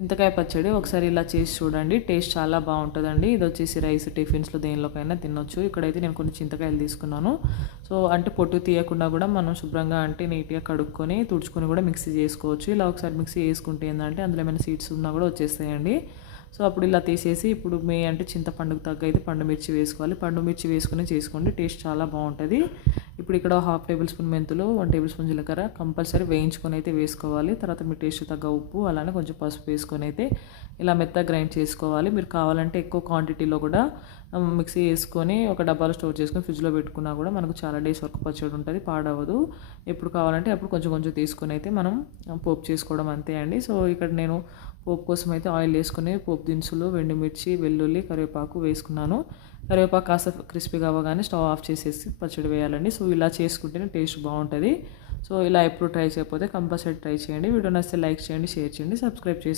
చింతకాయ పచ్చడి ఒకసారి ఇలా చేసి చూడండి టేస్ట్ చాలా బాగుంటుందండి. ఇది వచ్చేసి రైస్ టిఫిన్స్లో దేనిలోకైనా తినొచ్చు. ఇక్కడైతే నేను కొన్ని చింతకాయలు తీసుకున్నాను. సో అంటే పొట్టు తీయకుండా కూడా మనం శుభ్రంగా అంటే నీట్గా కడుక్కొని తుడుచుకొని కూడా మిక్సీ చేసుకోవచ్చు. ఇలా ఒకసారి మిక్సీ చేసుకుంటే ఏంటంటే అందులో ఏమైనా సీడ్స్ ఉన్నా కూడా వచ్చేస్తాయండి. సో అప్పుడు ఇలా తీసేసి ఇప్పుడు మే అంటే చింతపండుకు తగ్గ అయితే పండు మిర్చి వేసుకోవాలి. పండు మిర్చి వేసుకొని చేసుకోండి టేస్ట్ చాలా బాగుంటుంది. ఇప్పుడు ఇక్కడ హాఫ్ టేబుల్ స్పూన్ మెంతులు వన్ టేబుల్ స్పూన్ జీలకర్ర కంపల్సరీ వేయించుకొని అయితే వేసుకోవాలి. తర్వాత మీ టేస్ట్ తగ్గ ఉప్పు అలానే కొంచెం పసుపు వేసుకొని అయితే ఇలా మెత్తగా గ్రైండ్ చేసుకోవాలి. మీరు కావాలంటే ఎక్కువ క్వాంటిటీలో కూడా మిక్సీ వేసుకొని ఒక డబ్బాలో స్టోర్ చేసుకొని ఫ్రిడ్జ్లో పెట్టుకున్నా కూడా మనకు చాలా డేస్ వరకు పచ్చడి ఉంటుంది పాడవదు ఎప్పుడు కావాలంటే అప్పుడు కొంచెం కొంచెం తీసుకొని అయితే మనం పోపు చేసుకోవడం అంతే అండి. సో ఇక్కడ నేను పోపు కోసం అయితే ఆయిల్ వేసుకుని పోపు దినుసులు వెండిమిర్చి వెల్లుల్లి కరివేపాకు వేసుకున్నాను. కరివేపాకు కాస్త క్రిస్పీగా అవ్వగానే స్టవ్ ఆఫ్ చేసేసి పచ్చడి వేయాలండి. సో ఇలా చేసుకుంటేనే టేస్ట్ బాగుంటుంది. సో ఇలా ఎప్పుడు ట్రై చేయకపోతే కంపల్సరీ ట్రై చేయండి. వీడియో నచ్చితే లైక్ చేయండి షేర్ చేయండి సబ్స్క్రైబ్ చేసుకోండి.